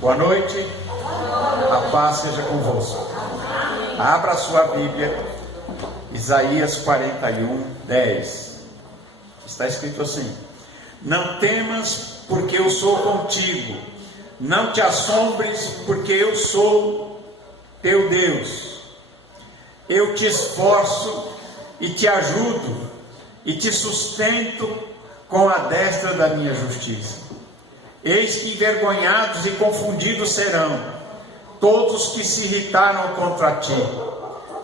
Boa noite, a paz seja convosco. Abra a sua Bíblia, Isaías 41, 10. Está escrito assim: não temas, porque eu sou contigo, não te assombres, porque eu sou teu Deus. Eu te esforço e te ajudo, e te sustento com a destra da minha justiça. Eis que envergonhados e confundidos serão todos que se irritaram contra ti,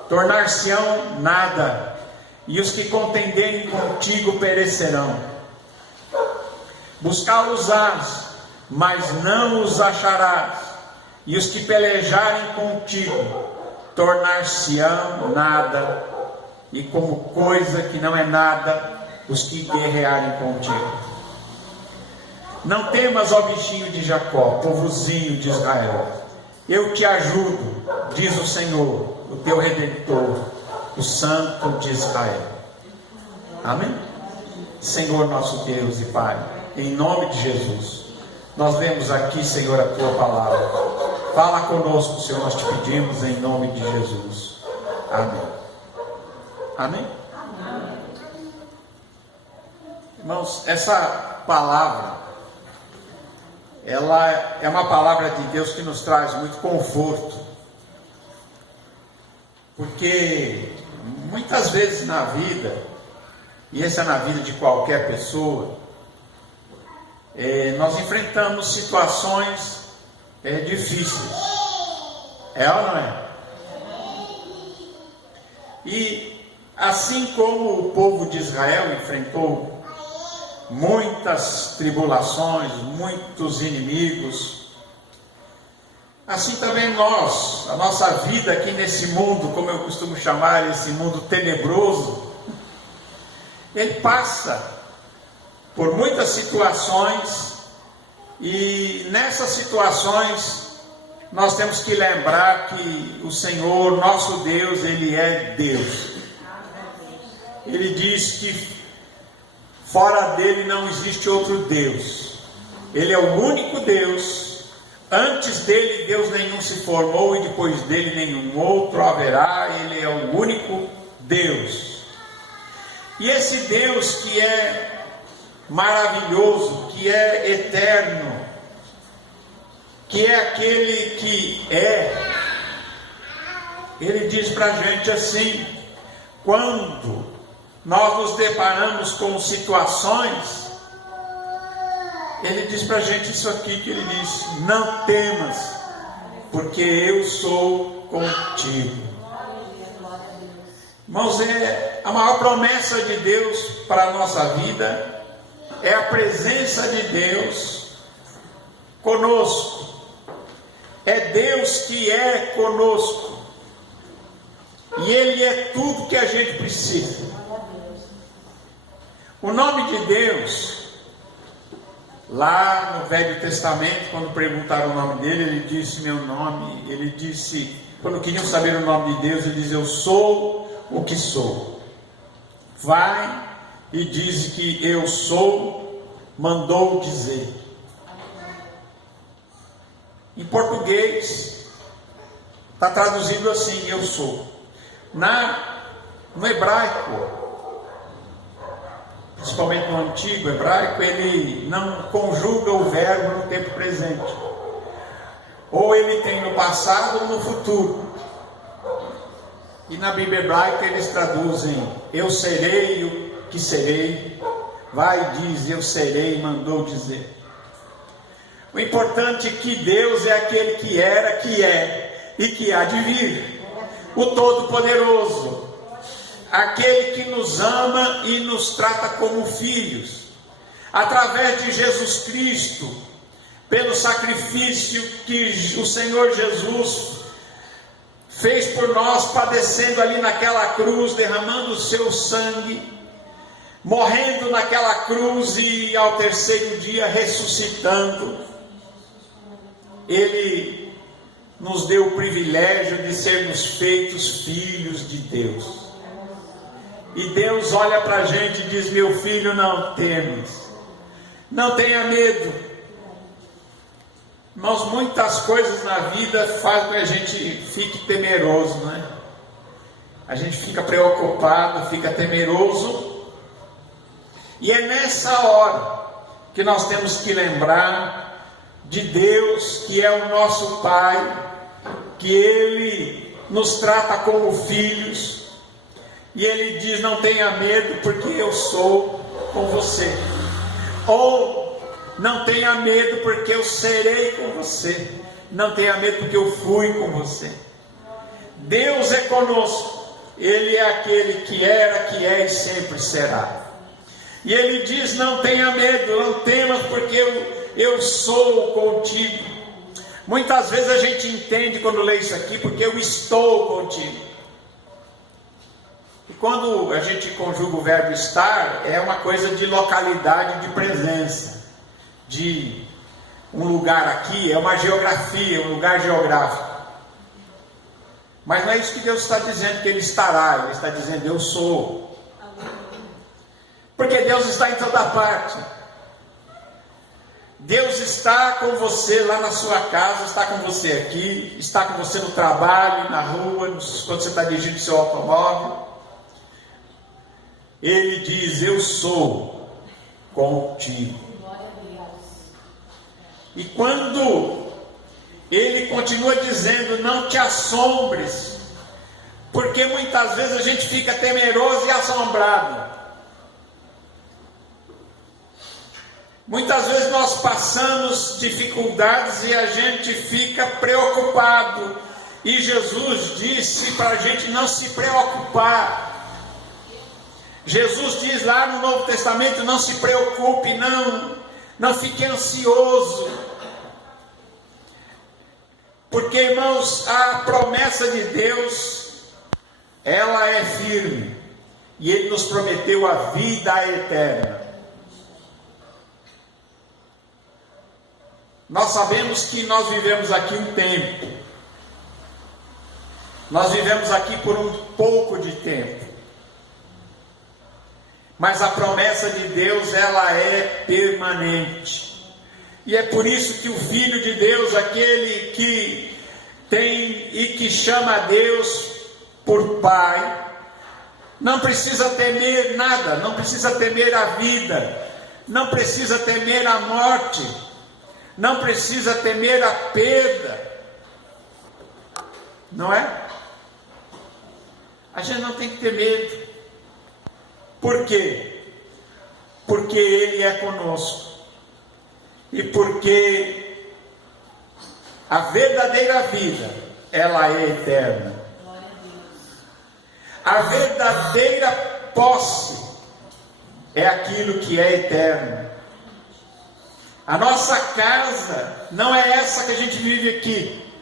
tornar-se-ão nada, e os que contenderem contigo perecerão. Buscá-los-ás, mas não os acharás, e os que pelejarem contigo tornar-se-ão nada, e como coisa que não é nada os que guerrearem contigo. Não temas, ó bichinho de Jacó, povozinho de Israel, eu te ajudo, diz o Senhor, o teu Redentor, o Santo de Israel. Amém? Senhor nosso Deus e Pai, em nome de Jesus, nós vemos aqui, Senhor, a tua palavra. Fala conosco, Senhor, nós te pedimos em nome de Jesus. Amém. Amém? Irmãos, essa palavra, ela é uma palavra de Deus que nos traz muito conforto, porque muitas vezes na vida, e essa é na vida de qualquer pessoa, nós enfrentamos situações difíceis, é ou não é? E assim como o povo de Israel enfrentou muitas tribulações, muitos inimigos, assim também nós, a nossa vida aqui nesse mundo, como eu costumo chamar, esse mundo tenebroso, ele passa por muitas situações, e nessas situações nós temos que lembrar que o Senhor, nosso Deus, Ele é Deus. Ele diz que fora dele não existe outro Deus. Ele é o único Deus. Antes dele Deus nenhum se formou, e depois dele nenhum outro haverá. Ele é o único Deus. E esse Deus que é maravilhoso, que é eterno, que é aquele que é, ele diz para a gente assim: quando nós nos deparamos com situações, ele diz para a gente isso aqui, que ele diz: não temas, porque eu sou contigo. Irmãos, a maior promessa de Deus para a nossa vida é a presença de Deus conosco. É Deus que é conosco, e Ele é tudo que a gente precisa. O nome de Deus, lá no Velho Testamento, quando perguntaram o nome dele, ele disse: meu nome. Ele disse, quando queriam saber o nome de Deus, ele diz: eu sou o que sou. Vai e diz que eu sou, mandou dizer. Em português está traduzido assim: eu sou. No hebraico, principalmente no antigo hebraico, ele não conjuga o verbo no tempo presente. Ou ele tem no passado ou no futuro. E na Bíblia hebraica eles traduzem: eu serei o que serei. Vai e diz: eu serei, mandou dizer. O importante é que Deus é aquele que era, que é e que há de vir. O Todo-Poderoso, aquele que nos ama e nos trata como filhos, através de Jesus Cristo, pelo sacrifício que o Senhor Jesus fez por nós, padecendo ali naquela cruz, derramando o seu sangue, morrendo naquela cruz e ao terceiro dia ressuscitando. Ele nos deu o privilégio de sermos feitos filhos de Deus. E Deus olha para a gente e diz: meu filho, não temas, não tenha medo. Irmãos, muitas coisas na vida fazem com que a gente fique temeroso, né? A gente fica preocupado, fica temeroso. E é nessa hora que nós temos que lembrar de Deus, que é o nosso Pai, que Ele nos trata como filhos. E Ele diz: não tenha medo, porque eu sou com você. Ou não tenha medo, porque eu serei com você. Não tenha medo, porque eu fui com você. Deus é conosco. Ele é aquele que era, que é e sempre será. E Ele diz: não tenha medo, não temas, porque eu sou contigo. Muitas vezes a gente entende quando lê isso aqui, porque eu estou contigo. E quando a gente conjuga o verbo estar, é uma coisa de localidade, de presença, de um lugar aqui, é uma geografia, um lugar geográfico. Mas não é isso que Deus está dizendo que Ele estará. Ele está dizendo: eu sou. Porque Deus está em toda parte. Deus está com você lá na sua casa, está com você aqui, está com você no trabalho, na rua, quando você está dirigindo seu automóvel. Ele diz: eu sou contigo. E quando Ele continua dizendo: não te assombres, porque muitas vezes a gente fica temeroso e assombrado. Muitas vezes nós passamos dificuldades e a gente fica preocupado. E Jesus disse para a gente não se preocupar. Jesus diz lá no Novo Testamento: não se preocupe, não fique ansioso. Porque, irmãos, a promessa de Deus, ela é firme. E Ele nos prometeu a vida eterna. Nós sabemos que nós vivemos aqui um tempo. Nós vivemos aqui por um pouco de tempo. Mas a promessa de Deus, ela é permanente. E é por isso que o Filho de Deus, aquele que tem e que chama a Deus por Pai, não precisa temer nada, não precisa temer a vida, não precisa temer a morte, não precisa temer a perda. Não é? A gente não tem que ter medo. Por quê? Porque Ele é conosco. E porque a verdadeira vida, ela é eterna. A verdadeira posse é aquilo que é eterno. A nossa casa não é essa que a gente vive aqui.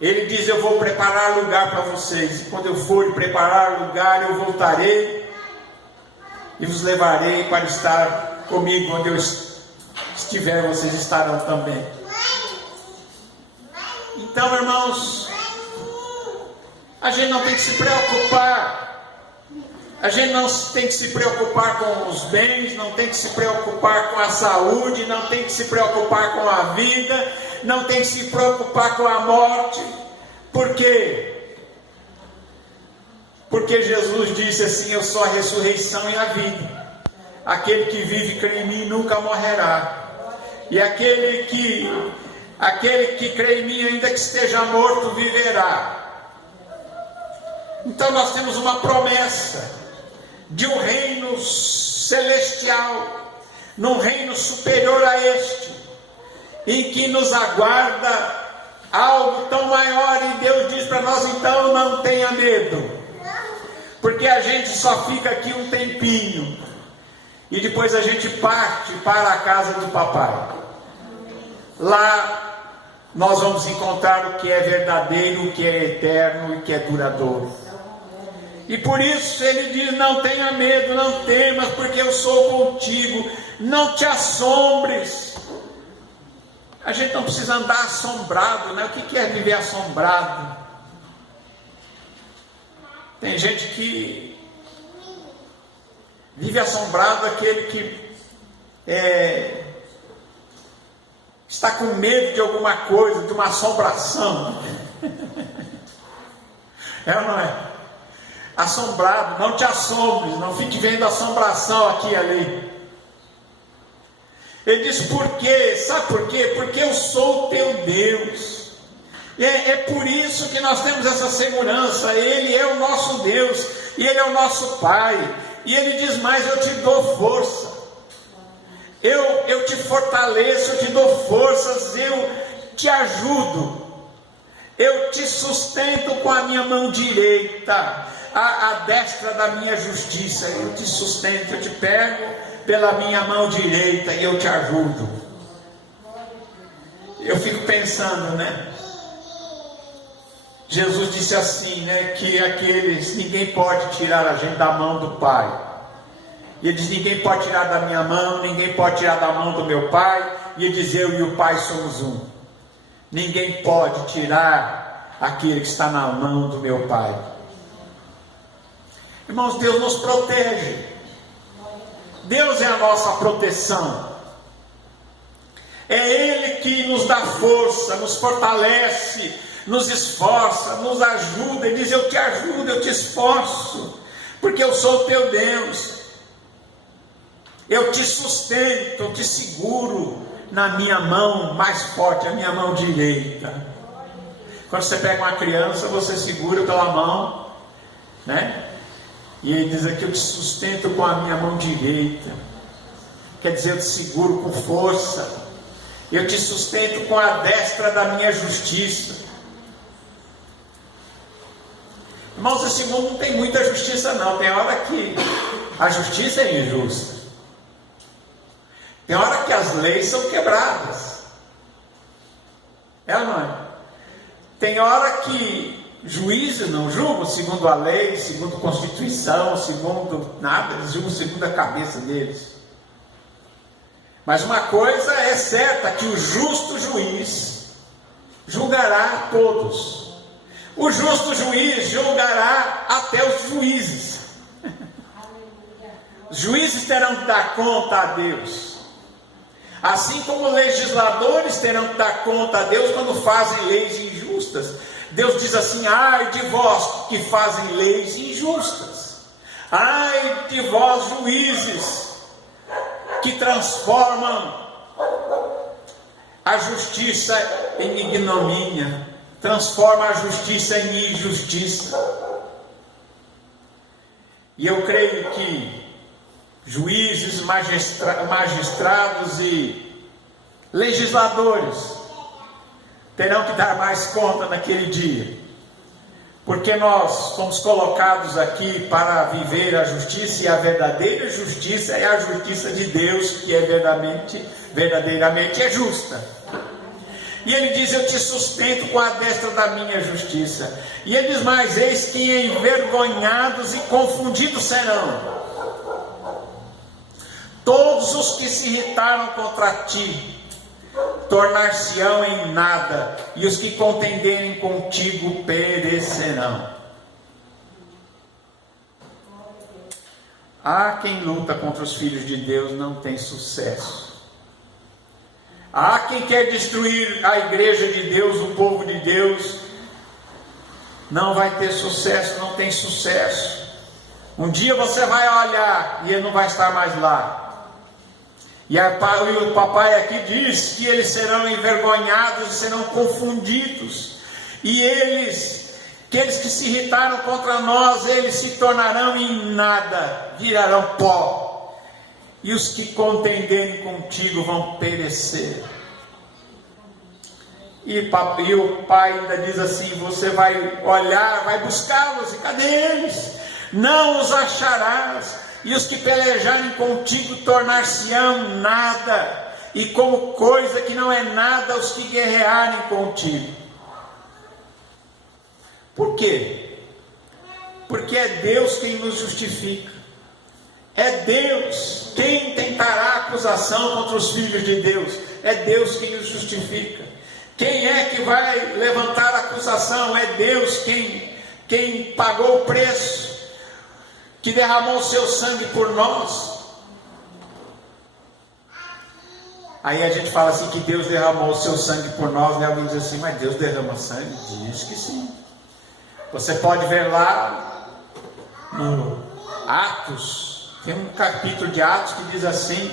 Ele diz: eu vou preparar lugar para vocês. E quando eu for preparar lugar, eu voltarei e vos levarei para estar comigo. Onde eu estiver, vocês estarão também. Então, irmãos, a gente não tem que se preocupar. A gente não tem que se preocupar com os bens, não tem que se preocupar com a saúde, não tem que se preocupar com a vida, não tem que se preocupar com a morte. Por quê? Porque Jesus disse assim: eu sou a ressurreição e a vida. Aquele que vive e crê em mim nunca morrerá. E aquele que crê em mim, ainda que esteja morto, viverá. Então nós temos uma promessa de um reino celestial, num reino superior a este, em que nos aguarda algo tão maior. E Deus diz para nós: então não tenha medo, porque a gente só fica aqui um tempinho, e depois a gente parte para a casa do papai. Lá nós vamos encontrar o que é verdadeiro, o que é eterno e o que é duradouro. E por isso Ele diz: não tenha medo, não temas, porque eu sou contigo. Não te assombres. A gente não precisa andar assombrado, né? O que é viver assombrado? Tem gente que vive assombrado, aquele que está com medo de alguma coisa, de uma assombração. É ou não é? Assombrado, não te assombres, não fique vendo assombração aqui e ali. Ele diz, por quê? Sabe por quê? Porque eu sou o teu Deus. É por isso que nós temos essa segurança. Ele é o nosso Deus, e Ele é o nosso Pai. E Ele diz mais, eu te dou força. Eu te fortaleço, eu te dou forças, eu te ajudo. Eu te sustento com a minha mão direita, a destra da minha justiça. Eu te sustento, eu te pego pela minha mão direita e eu te ajudo. Eu fico pensando, né? Jesus disse assim, né? Que ninguém pode tirar a gente da mão do Pai. E ele diz, ninguém pode tirar da minha mão, ninguém pode tirar da mão do meu Pai. E ele diz, eu e o Pai somos um. Ninguém pode tirar aquele que está na mão do meu Pai. Irmãos, Deus nos protege. Deus é a nossa proteção. É Ele que nos dá força, nos fortalece, nos esforça, nos ajuda. Ele diz, eu te ajudo, eu te esforço, porque eu sou o teu Deus. Eu te sustento, eu te seguro na minha mão mais forte, a minha mão direita. Quando você pega uma criança, você segura pela mão, né? E ele diz aqui, eu te sustento com a minha mão direita. Quer dizer, eu te seguro com força. Eu te sustento com a destra da minha justiça. Irmãos, esse mundo não tem muita justiça não. Tem hora que a justiça é injusta. Tem hora que as leis são quebradas. É ou não é? Tem hora que juízes não julgam segundo a lei, segundo a Constituição, segundo nada, eles julgam segundo a cabeça deles. Mas uma coisa é certa, que o justo juiz julgará a todos. O justo juiz julgará até os juízes. Os juízes terão que dar conta a Deus. Assim como legisladores terão que dar conta a Deus quando fazem leis injustas. Deus diz assim, ai de vós que fazem leis injustas. Ai de vós juízes que transformam a justiça em ignomínia, transforma a justiça em injustiça. E eu creio que juízes, magistrados e legisladores terão que dar mais conta naquele dia, porque nós fomos colocados aqui para viver a justiça, e a verdadeira justiça é a justiça de Deus, que é verdadeiramente é justa. E ele diz, eu te sustento com a destra da minha justiça. E ele diz mais, eis que envergonhados e confundidos serão todos os que se irritaram contra ti, tornar-se-ão em nada, e os que contenderem contigo perecerão. Há quem luta contra os filhos de Deus, não tem sucesso. Há quem quer destruir a igreja de Deus, o povo de Deus, não vai ter sucesso, não tem sucesso. Um dia você vai olhar e ele não vai estar mais lá. E o papai aqui diz que eles serão envergonhados e serão confundidos. E aqueles que se irritaram contra nós, eles se tornarão em nada, virarão pó. E os que contenderem contigo vão perecer. E o pai ainda diz assim, você vai olhar, vai buscá-los, e cadê eles? Não os acharás. E os que pelejarem contigo tornar-se-ão nada, e como coisa que não é nada os que guerrearem contigo. Por quê? Porque é Deus quem nos justifica. É Deus quem tentará acusação contra os filhos de Deus. É Deus quem os justifica. Quem é que vai levantar a acusação? É Deus quem pagou o preço, que derramou o seu sangue por nós. Aí a gente fala assim que Deus derramou o seu sangue por nós, e alguém diz assim, mas Deus derrama sangue? Diz que sim. Você pode ver lá no Atos, tem um capítulo de Atos que diz assim: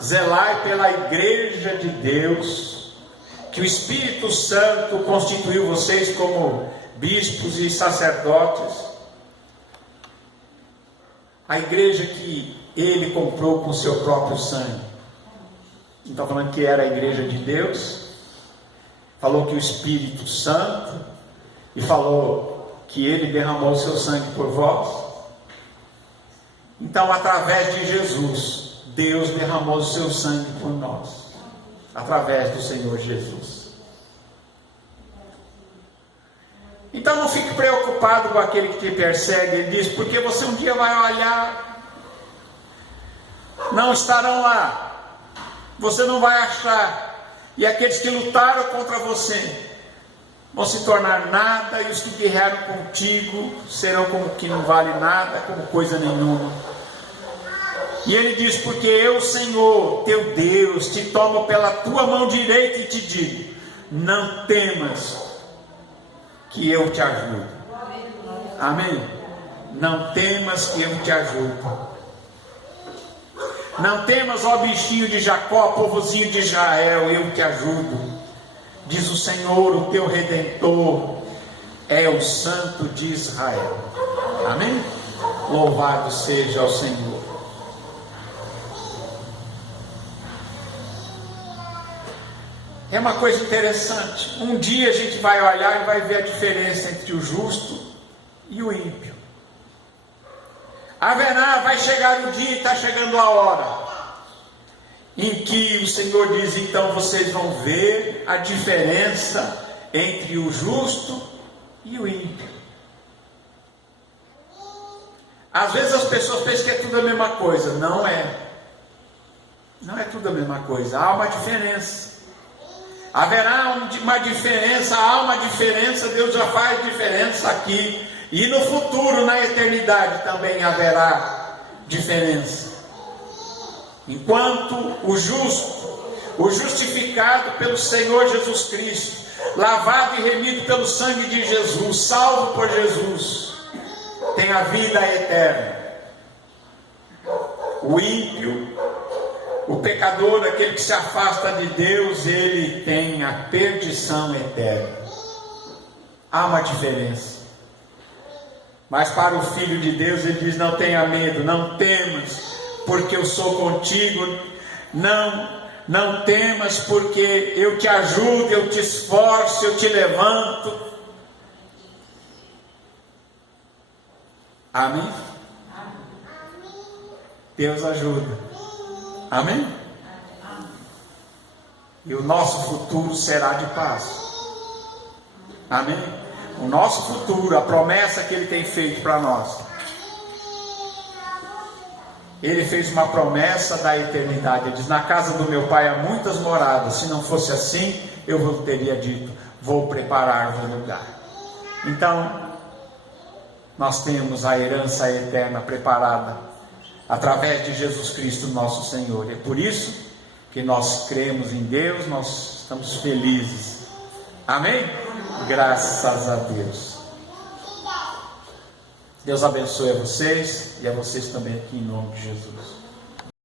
zelai pela igreja de Deus, que o Espírito Santo constituiu vocês como bispos e sacerdotes. A igreja que ele comprou com o seu próprio sangue. Não está falando que era a igreja de Deus, falou que o Espírito Santo, e falou que ele derramou o seu sangue por vós. Então, através de Jesus, Deus derramou o seu sangue por nós, através do Senhor Jesus. Então não fique preocupado com aquele que te persegue. Ele diz, porque você um dia vai olhar, não estarão lá, você não vai achar, e aqueles que lutaram contra você vão se tornar nada, e os que guerrearam contigo serão como que não vale nada, como coisa nenhuma. E ele diz, porque eu, Senhor, teu Deus, te tomo pela tua mão direita e te digo, não temas, que eu te ajudo. Amém? Não temas que eu te ajudo. Não temas, ó bichinho de Jacó, povozinho de Israel, eu te ajudo. Diz o Senhor, o teu Redentor, é o Santo de Israel. Amém? Louvado seja o Senhor. É uma coisa interessante. Um dia a gente vai olhar e vai ver a diferença entre o justo e o ímpio. Vai chegar o dia, e está chegando a hora, em que o Senhor diz, então vocês vão ver a diferença entre o justo e o ímpio. Às vezes as pessoas pensam que é tudo a mesma coisa. Não é. Não é tudo a mesma coisa. Há uma diferença. Haverá uma diferença, há uma diferença, Deus já faz diferença aqui. E no futuro, na eternidade, também haverá diferença. Enquanto o justo, o justificado pelo Senhor Jesus Cristo, lavado e remido pelo sangue de Jesus, salvo por Jesus, tem a vida eterna. O ímpio, o pecador, aquele que se afasta de Deus, ele tem a perdição eterna. Há uma diferença. Mas para o Filho de Deus, ele diz, não tenha medo, não temas, porque eu sou contigo. Não temas, porque eu te ajudo, eu te esforço, eu te levanto. Amém? Deus ajuda. Amém? E o nosso futuro será de paz. Amém? O nosso futuro, a promessa que Ele tem feito para nós. Ele fez uma promessa da eternidade. Ele diz, na casa do meu pai há muitas moradas. Se não fosse assim, eu vos teria dito, vou preparar-vos lugar. Então, nós temos a herança eterna preparada através de Jesus Cristo, nosso Senhor. É por isso que nós cremos em Deus, nós estamos felizes. Amém? Graças a Deus. Deus abençoe a vocês e a vocês também aqui em nome de Jesus.